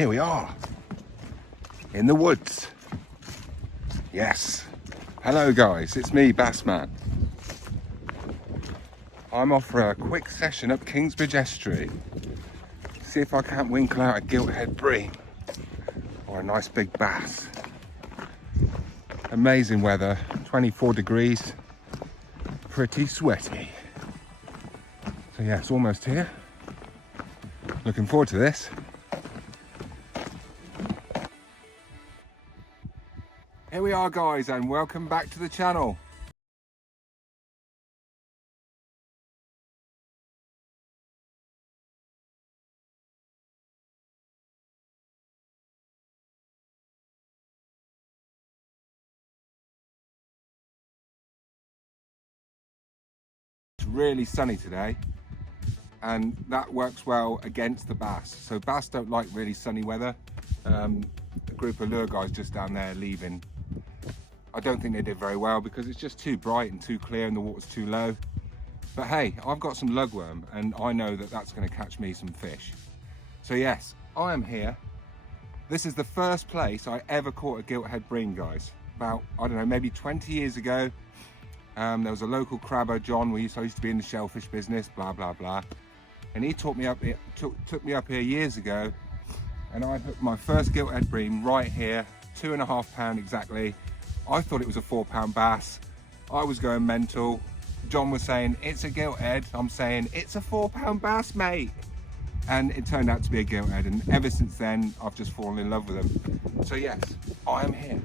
Here we are, in the woods. Yes. Hello guys, it's me, Bassman. I'm off for a quick session up Kingsbridge Estuary. See if I can't winkle out a gilthead bream or a nice big bass. Amazing weather, 24 degrees, pretty sweaty. So yeah, it's almost here. Looking forward to this. Here we are guys, and welcome back to the channel. It's really sunny today, and that works well against the bass. So bass don't like really sunny weather. A group of lure guys just down there leaving. I don't think they did very well because it's just too bright and too clear and the water's too low. But hey, I've got some lugworm and I know that that's going to catch me some fish. So yes, I am here. This is the first place I ever caught a gilthead bream, guys. About, I don't know, maybe 20 years ago. There was a local crabber, John. I used to be in the shellfish business, blah, blah, blah. And he took me up here years ago, and I hooked my first gilthead bream right here, 2.5 pound exactly. I thought it was a 4 pound bass. I was going mental. John was saying, it's a gilthead. I'm saying, it's a 4 pound bass, mate. And it turned out to be a gilthead, and ever since then, I've just fallen in love with them. So yes, I am here.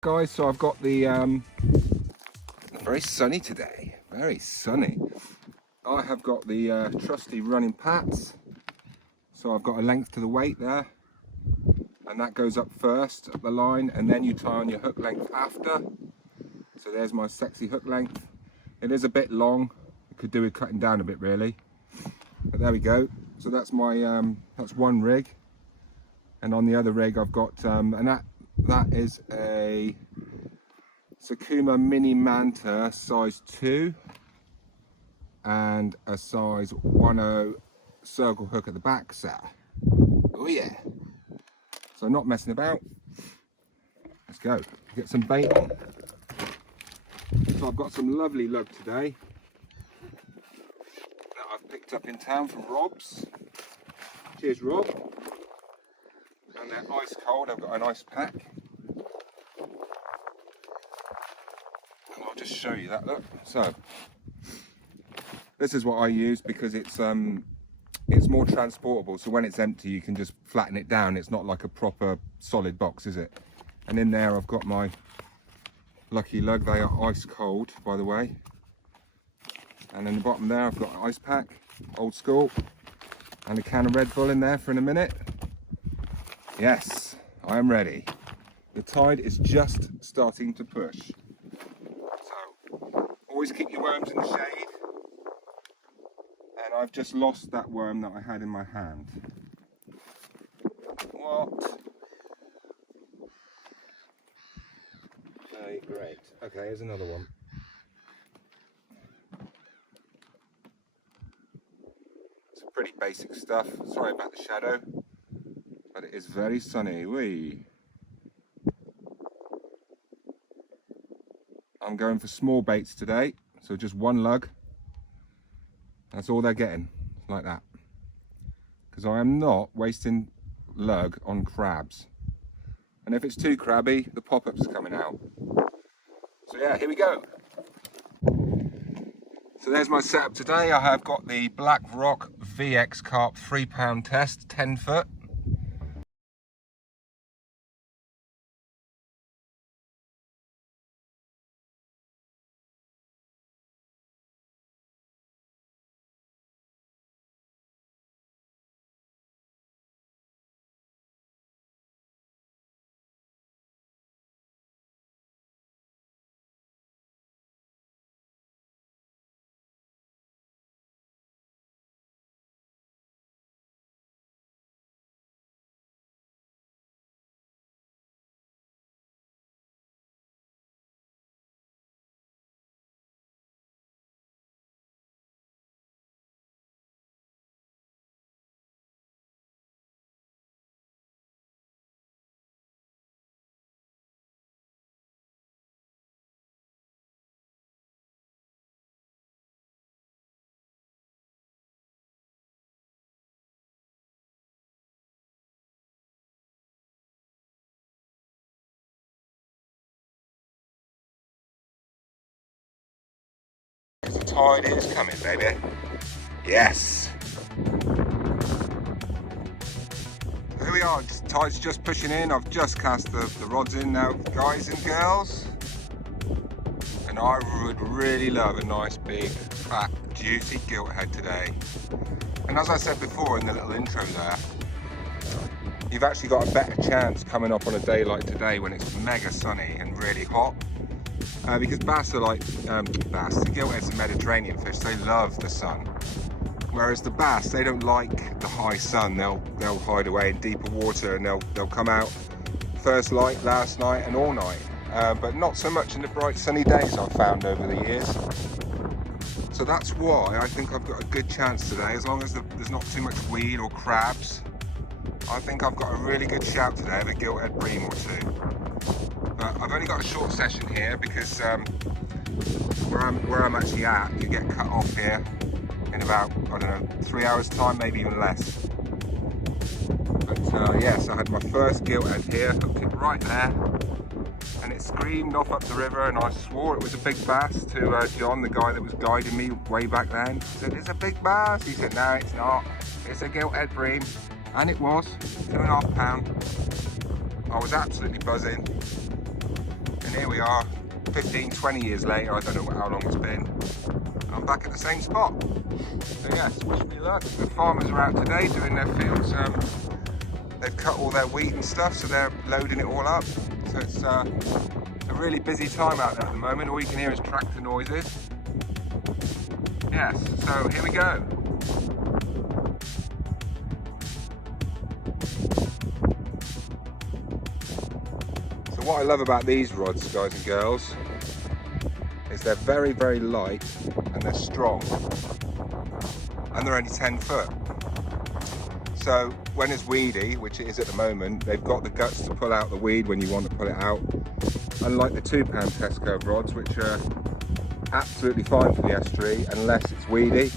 Guys, so I've got the very sunny today, very sunny. I have got the trusty running pats. So I've got a length to the weight there, and that goes up first up the line, and then you tie on your hook length after. So there's my sexy hook length. It is a bit long, it could do with cutting down a bit really, but there we go. So that's my that's one rig, and on the other rig I've got and that is a Salcombe Mini Manta size 2 and a size 10 circle hook at the back set. Oh yeah. So not messing about. Let's go. Get some bait on. So I've got some lovely lug today that I've picked up in town from Rob's. Cheers, Rob. And they're ice cold. I've got an ice pack. And I'll just show you that, look. So this is what I use because it's more transportable. So when it's empty, you can just flatten it down. It's not like a proper solid box, is it? And in there, I've got my lucky lug. They are ice cold, by the way. And in the bottom there, I've got an ice pack, old school, and a can of Red Bull in there for in a minute. Yes, I am ready. The tide is just starting to push. So, always keep your worms in the shade. And I've just lost that worm that I had in my hand. What? Okay, great. Okay, here's another one. It's pretty basic stuff. Sorry about the shadow, but it is very sunny. Whee! I'm going for small baits today, so just one lug. That's all they're getting, like that. Because I am not wasting lug on crabs. And if it's too crabby, the pop-up's coming out. So yeah, here we go. So there's my setup today. I have got the Blackrock VX Carp 3 pound test, 10 foot. tide is coming, baby. Yes. Here we are, tide's just pushing in. I've just cast the rods in now, guys and girls. And I would really love a nice big, fat, juicy gilt head today. And as I said before in the little intro there, you've actually got a better chance coming up on a day like today when it's mega sunny and really hot. Because bass are like, the gilt heads are Mediterranean fish, they love the sun. Whereas the bass, they don't like the high sun. They'll hide away in deeper water and they'll come out first light, last night and all night. But not so much in the bright sunny days I've found over the years. So that's why I think I've got a good chance today, as long as there's not too much weed or crabs. I think I've got a really good shout today of a gilt-head bream or two. But I've only got a short session here because where I'm actually at, you get cut off here in about, I don't know, 3 hours time, maybe even less. But yes, I had my first gilt-head here, hooked it right there, and it screamed off up the river, and I swore it was a big bass to John, the guy that was guiding me way back then. I said, it's a big bass. He said, no, it's not. It's a gilt-head bream. And it was, 2.5 pound. I was absolutely buzzing. And here we are, 15, 20 years later, I don't know how long it's been. I'm back at the same spot. So yes, wish me luck. The farmers are out today doing their fields. They've cut all their wheat and stuff, so they're loading it all up. So it's a really busy time out there at the moment. All you can hear is tractor noises. Yes, so here we go. So what I love about these rods, guys and girls, is they're very, very light and they're strong. And they're only 10 foot. So when it's weedy, which it is at the moment, they've got the guts to pull out the weed when you want to pull it out. Unlike the 2 pound test curve rods, which are absolutely fine for the estuary unless it's weedy,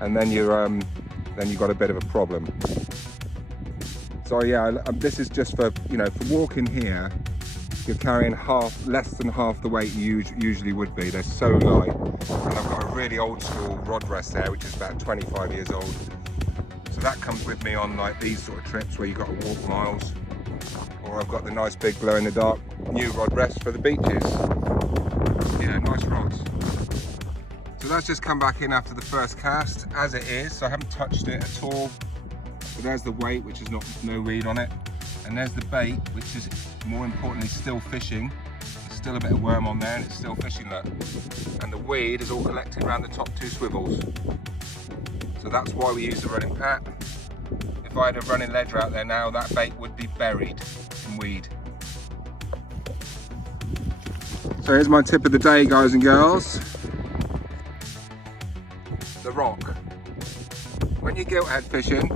and then you've got a bit of a problem. So yeah, this is just for, you know, for walking here. You're carrying less than half the weight you usually would be. They're so light. And I've got a really old school rod rest there, which is about 25 years old. So that comes with me on like these sort of trips where you've got to walk miles. Or I've got the nice big glow in the dark new rod rest for the beaches. Yeah, nice rods. So that's just come back in after the first cast, as it is. So I haven't touched it at all. But there's the weight, which is no weed on it. And there's the bait, which is more importantly still fishing. There's still a bit of worm on there and it's still fishing, look. And the weed is all collected around the top 2 swivels. So that's why we use the running pat. If I had a running ledger out there now, that bait would be buried in weed. So here's my tip of the day, guys and girls. The rock. When you gilt head fishing,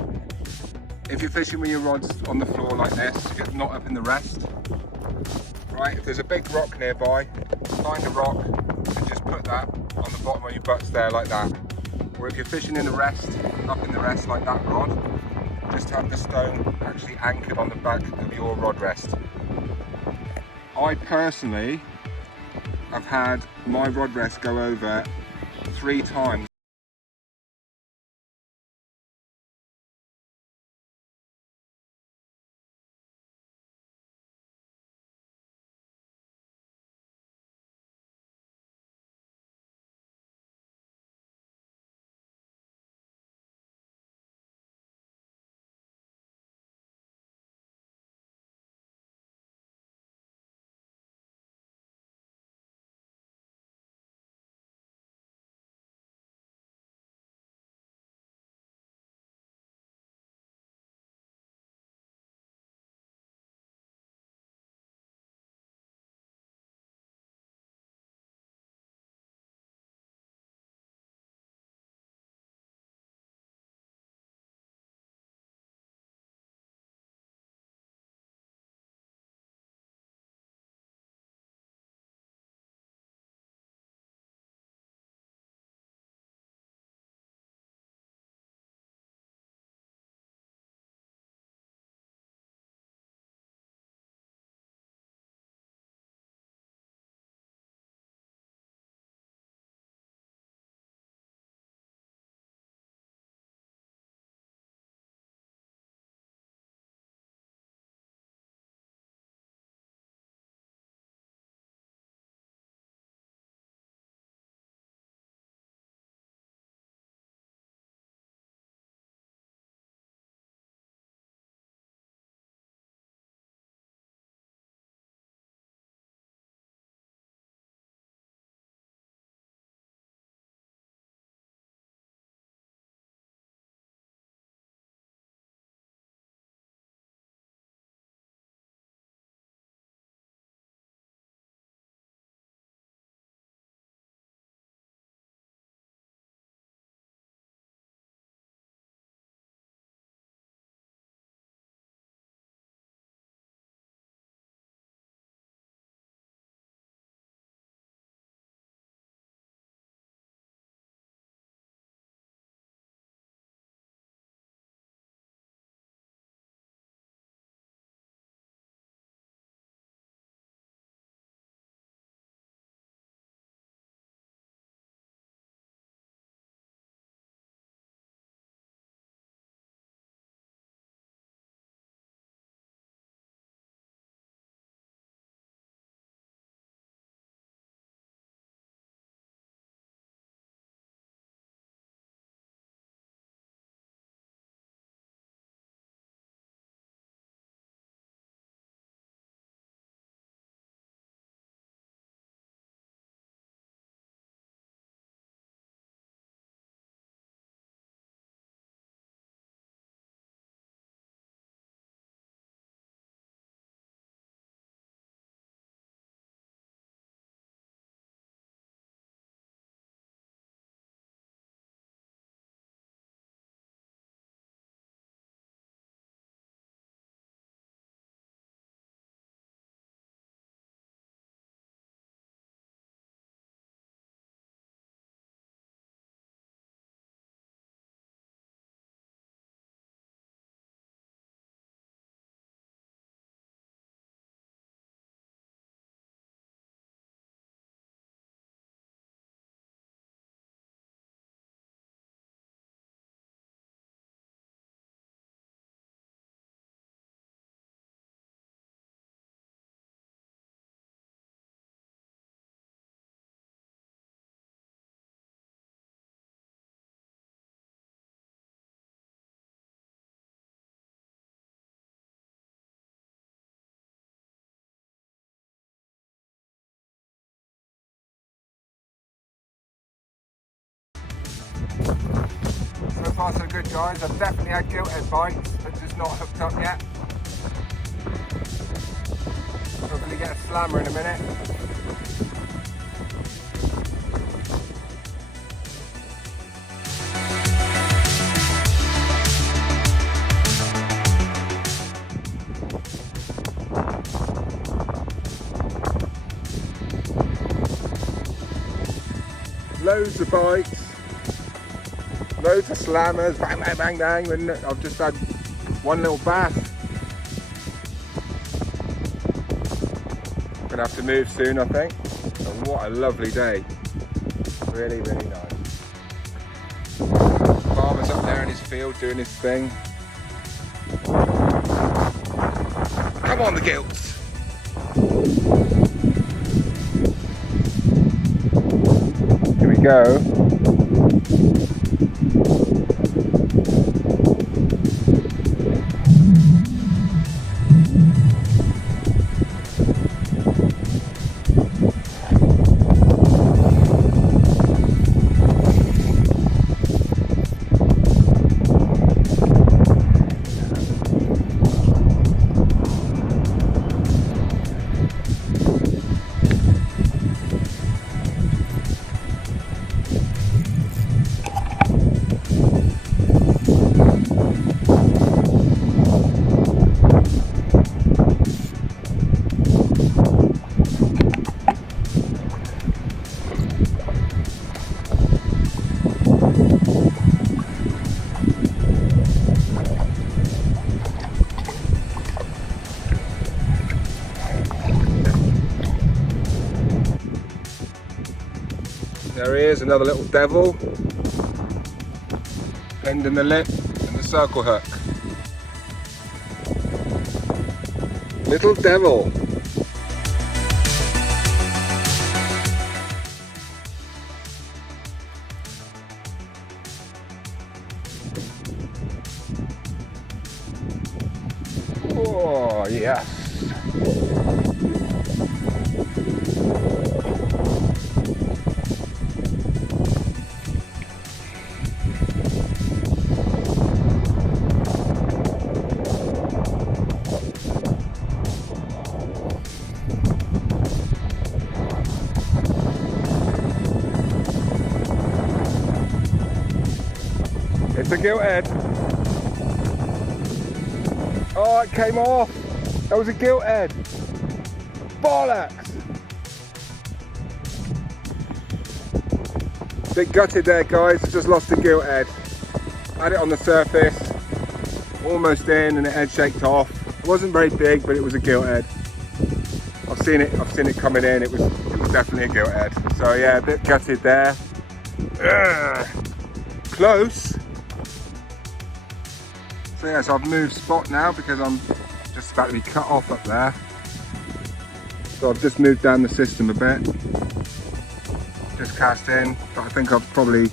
if you're fishing with your rods on the floor like this, you're not up in the rest, right? If there's a big rock nearby, find a rock and just put that on the bottom of your butts there like that. Or if you're fishing in the rest, up in the rest like that rod, just have the stone actually anchored on the back of your rod rest. I personally have had my rod rest go over 3 times. far so good, guys. I've definitely had gilthead bites, but just not hooked up yet. Hopefully get a slammer in a minute. Loads of bites, loads of slammers, bang, bang, bang, bang, and I've just had one little bass. Gonna have to move soon, I think. And what a lovely day. Really, really nice. Farmer's up there in his field doing his thing. Come on, the gilts. Here we go. There he is, another little devil. Bending the lip and the circle hook. Little devil. Oh, yes. It's a gilthead. Oh, it came off. That was a gilthead. Bollocks. Bit gutted there, guys. Just lost a gilthead. Had it on the surface, almost in, and it head shaked off. It wasn't very big, but it was a gilthead. I've seen it coming in. It was definitely a gilthead. So yeah, a bit gutted there. Ugh. Close. So yeah, so I've moved spot now because I'm just about to be cut off up there. So I've just moved down the system a bit. Just cast in, but I think I've probably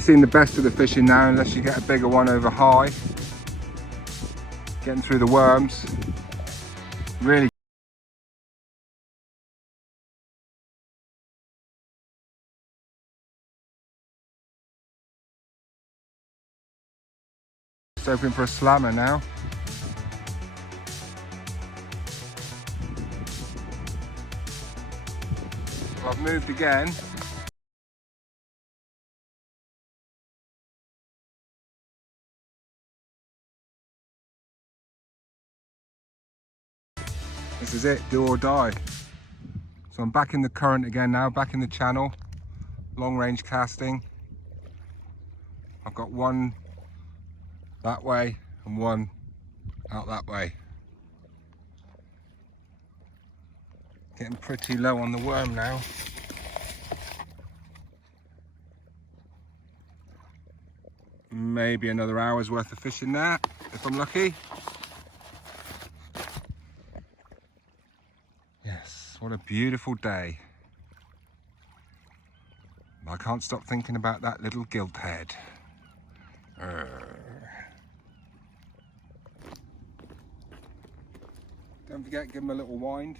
seen the best of the fishing now, unless you get a bigger one over high. Getting through the worms. Really. Just hoping for a slammer now. Well, I've moved again. This is it, do or die. So I'm back in the current again now, back in the channel, long range casting. I've got one that way and one out that way. Getting pretty low on the worm now. Maybe another hour's worth of fishing there, if I'm lucky. Yes, what a beautiful day. I can't stop thinking about that little gilthead. Don't forget, give him a little wind.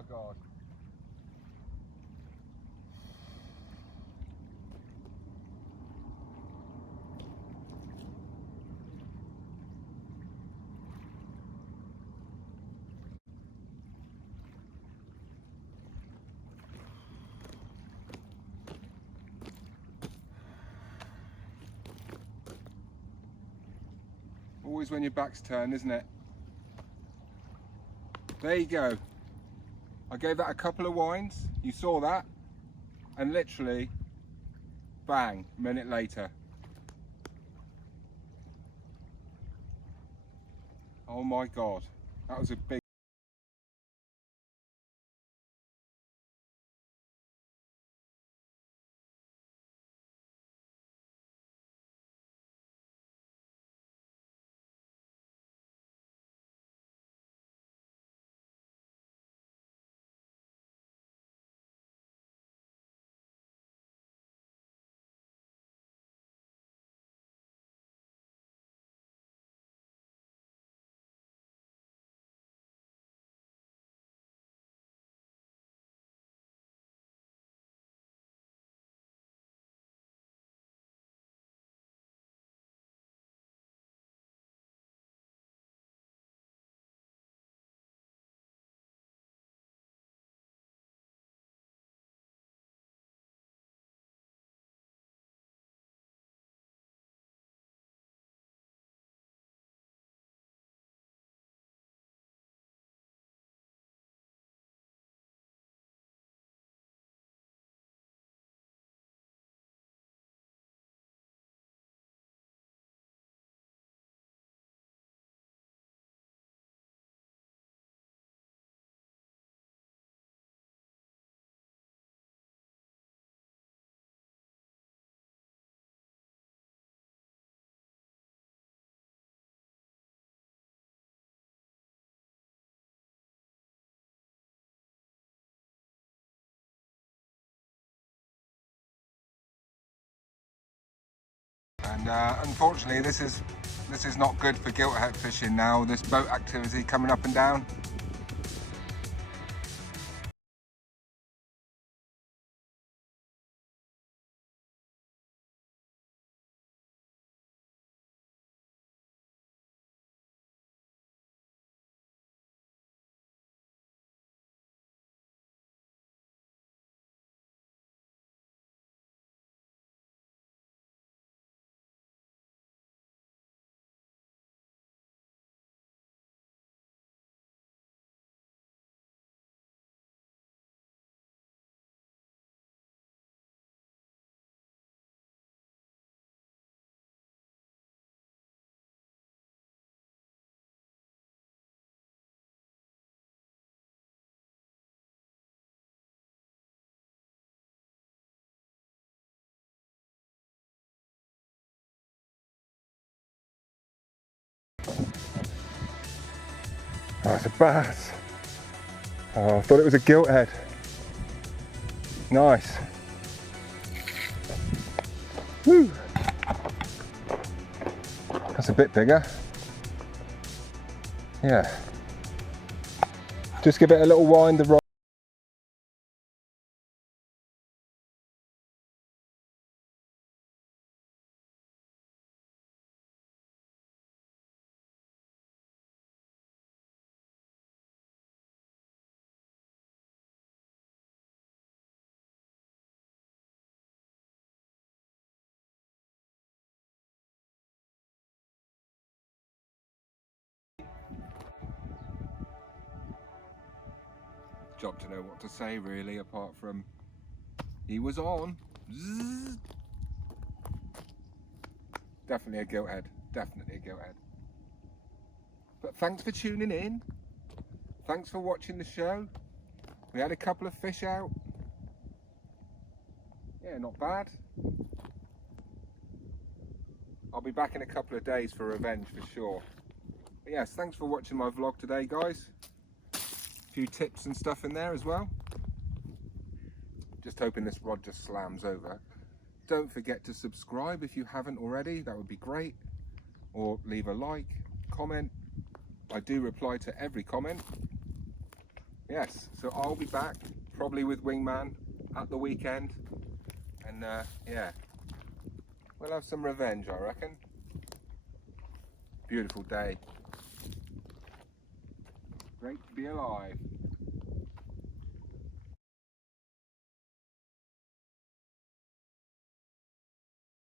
my God. Always when your back's turned, isn't it? There you go. I gave that a couple of winds, you saw that, and literally, bang, a minute later. Oh my God, that was a big... And unfortunately, this is not good for gilthead fishing now. This boat activity coming up and down. Oh, it's a bass. Oh, I thought it was a gilthead. Nice. Woo. That's a bit bigger. Yeah. Just give it a little wind the rod. Job to know what to say really, apart from he was on. Zzz. Definitely a gilthead, definitely a gilthead. But thanks for tuning in. Thanks for watching the show. We had a couple of fish out. Yeah, not bad. I'll be back in a couple of days for revenge for sure. But yes, thanks for watching my vlog today, guys. A few tips and stuff in there as well. Just hoping this rod just slams over. Don't forget to subscribe if you haven't already, that would be great. Or leave a like, comment. I do reply to every comment. yes, so I'll be back probably with Wingman at the weekend, and yeah, we'll have some revenge, I reckon. Beautiful day. Great to be alive.